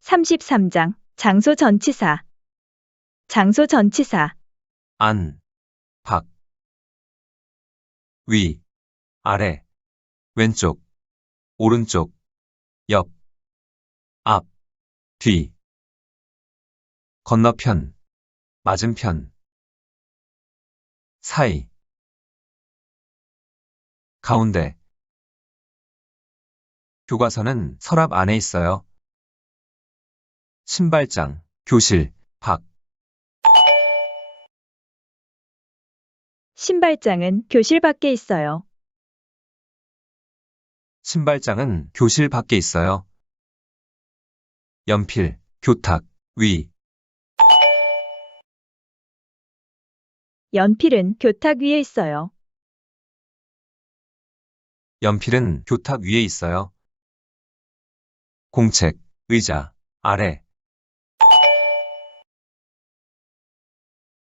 33장 장소전치사. 장소전치사. 안, 밖, 위, 아래, 왼쪽, 오른쪽, 옆, 앞, 뒤, 건너편, 맞은편, 사이, 가운데. 교과서는 서랍 안에 있어요. 신발장, 교실, 밖. 신발장은 교실 밖에 있어요. 신발장은 교실 밖에 있어요. 연필, 교탁, 위. 연필은 교탁 위에 있어요. 연필은 교탁 위에 있어요. 공책, 의자, 아래.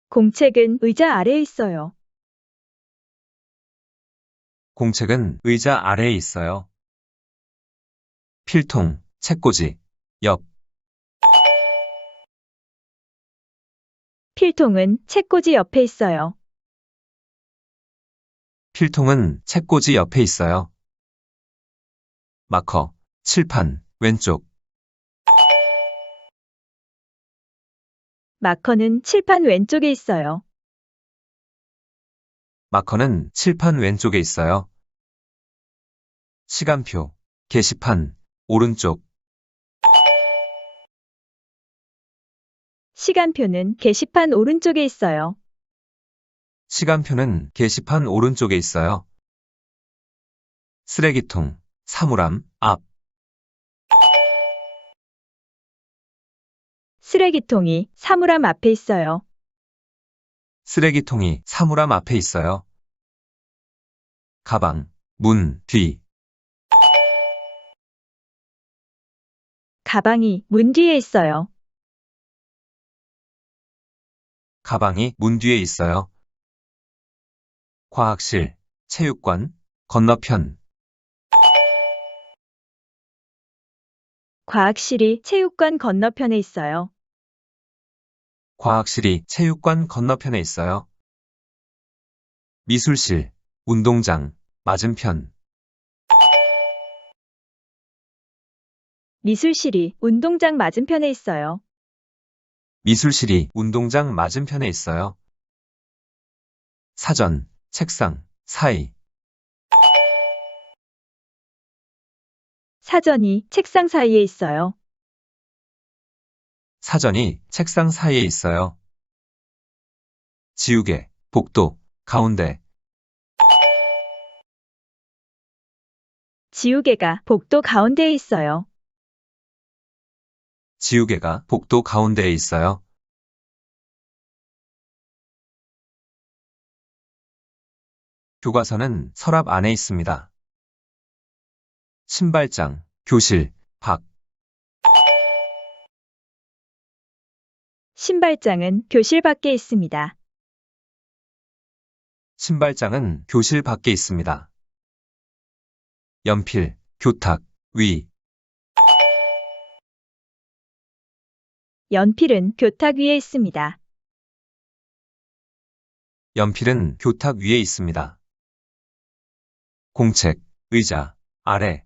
공책은 의자 아래에 있어요. 공책은 의자 아래에 있어요. 필통, 책꽂이, 옆. 필통은 책꽂이 옆에 있어요. 필통은 책꽂이 옆에 있어요. 마커, 칠판, 왼쪽. 마커는 칠판 왼쪽에 있어요. 마커는 칠판 왼쪽에 있어요. 시간표, 게시판, 오른쪽. 시간표는 게시판 오른쪽에 있어요. 시간표는 게시판 오른쪽에 있어요. 쓰레기통, 사물함, 앞. 쓰레기통이 사물함 앞에 있어요. 쓰레기통이 사물함 앞에 있어요. 가방, 문, 뒤. 가방이 문 뒤에 있어요. 가방이 문 뒤에 있어요. 과학실, 체육관, 건너편. 과학실이 체육관 건너편에 있어요. 과학실이 체육관 건너편에 있어요. 미술실, 운동장, 맞은편. 미술실이 운동장 맞은편에 있어요. 미술실이 운동장 맞은편에 있어요. 사전, 책상, 사이. 사전이 책상 사이에 있어요. 사전이 책상 사이에 있어요. 지우개, 복도, 가운데. 지우개가 복도 가운데에 있어요. 지우개가 복도 가운데에 있어요. 교과서는 서랍 안에 있습니다. 신발장, 교실, 밖. 신발장은 교실 밖에 있습니다. 신발장은 교실 밖에 있습니다. 연필, 교탁, 위. 연필은 교탁 위에 있습니다. 연필은 교탁 위에 있습니다. 공책, 의자, 아래.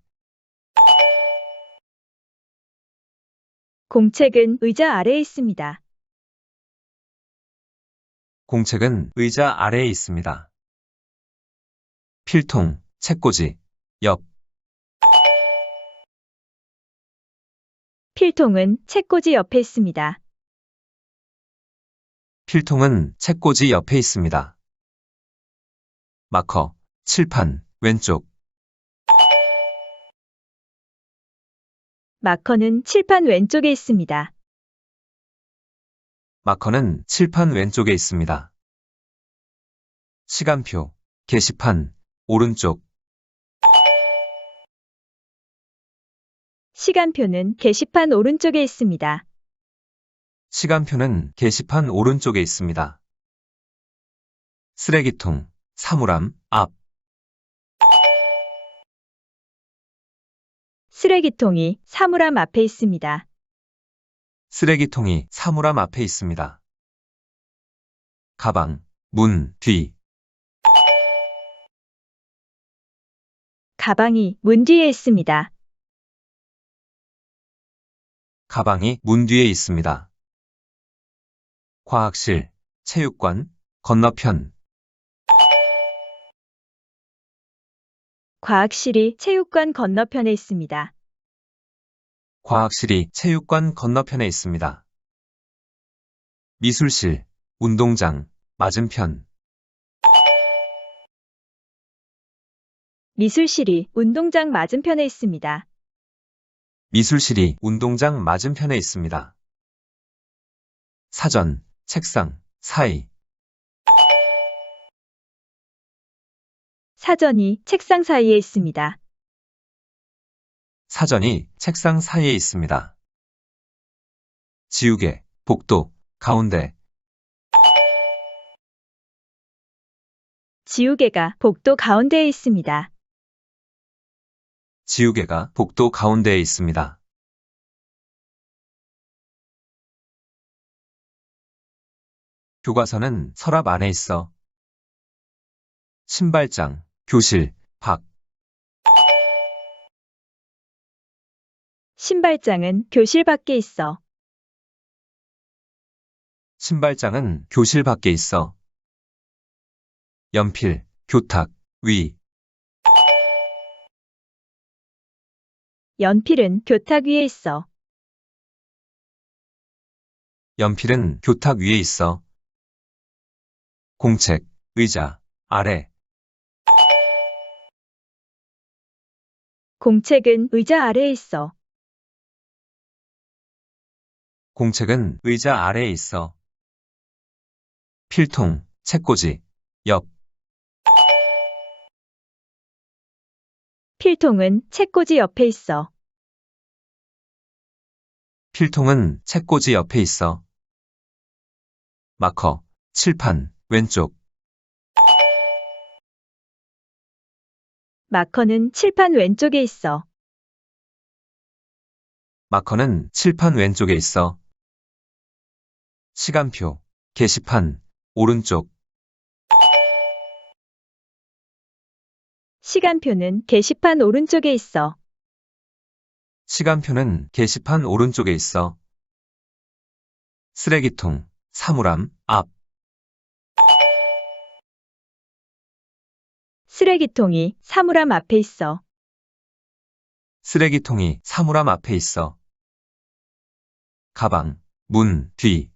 공책은 의자 아래에 있습니다. 공책은 의자 아래에 있습니다. 필통, 책꽂이, 옆. 필통은 책꽂이 옆에 있습니다. 필통은 책꽂이 옆에 있습니다. 마커, 칠판, 왼쪽. 마커는 칠판 왼쪽에 있습니다. 마커는 칠판 왼쪽에 있습니다. 시간표, 게시판, 오른쪽. 시간표는 게시판 오른쪽에 있습니다. 시간표는 게시판 오른쪽에 있습니다. 쓰레기통, 사물함, 앞. 쓰레기통이 사물함 앞에 있습니다. 쓰레기통이 사물함 앞에 있습니다. 가방, 문, 뒤. 가방이 문 뒤에 있습니다. 가방이 문 뒤에 있습니다. 과학실, 체육관, 건너편. 과학실이 체육관 건너편에 있습니다. 과학실이 체육관 건너편에 있습니다. 미술실, 운동장, 맞은편. 미술실이 운동장 맞은편에 있습니다. 미술실이 운동장 맞은편에 있습니다. 사전, 책상, 사이. 사전이 책상 사이에 있습니다. 사전이 책상 사이에 있습니다. 지우개, 복도, 가운데. 지우개가 복도 가운데에 있습니다. 지우개가 복도 가운데에 있습니다. 교과서는 서랍 안에 있어. 신발장, 교실, 밖. 신발장은 교실 밖에 있어. 신발장은 교실 밖에 있어. 연필, 교탁, 위. 연필은 교탁 위에 있어. 연필은 교탁 위에 있어. 공책, 의자, 아래. 공책은 의자 아래에 있어. 공책은 의자 아래에 있어. 필통, 책꽂이, 옆. 필통은 책꽂이 옆에 있어. 필통은 책꽂이 옆에 있어. 마커, 칠판, 왼쪽. 마커는 칠판 왼쪽에 있어. 마커는 칠판 왼쪽에 있어. 시간표, 게시판, 오른쪽. 시간표는 게시판 오른쪽에 있어. 시간표는 게시판 오른쪽에 있어. 쓰레기통, 사물함, 앞. 쓰레기통이 사물함 앞에 있어. 쓰레기통이 사물함 앞에 있어. 가방, 문, 뒤.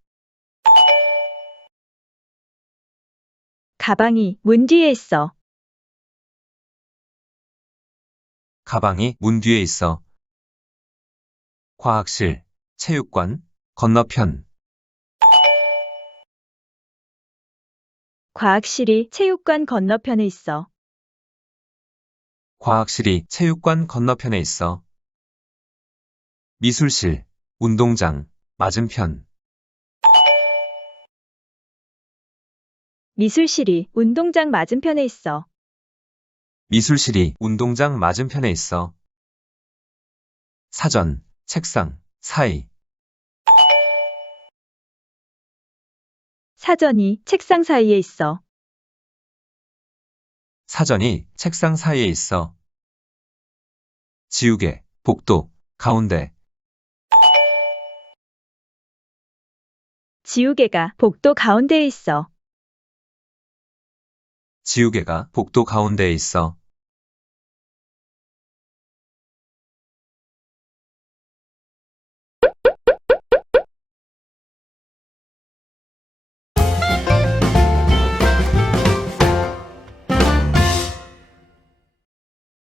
가방이 문 뒤에 있어. 가방이 문 뒤에 있어. 과학실, 체육관, 건너편. 과학실이 체육관 건너편에 있어. 과학실이 체육관 건너편에 있어. 미술실, 운동장, 맞은편. 미술실이 운동장 맞은편에 있어. 미술실이 운동장 맞은편에 있어. 사전, 책상, 사이. 사전이 책상 사이에 있어. 사전이 책상 사이에 있어. 지우개, 복도, 가운데. 지우개가 복도 가운데에 있어. 지우개가 복도 가운데에 있어.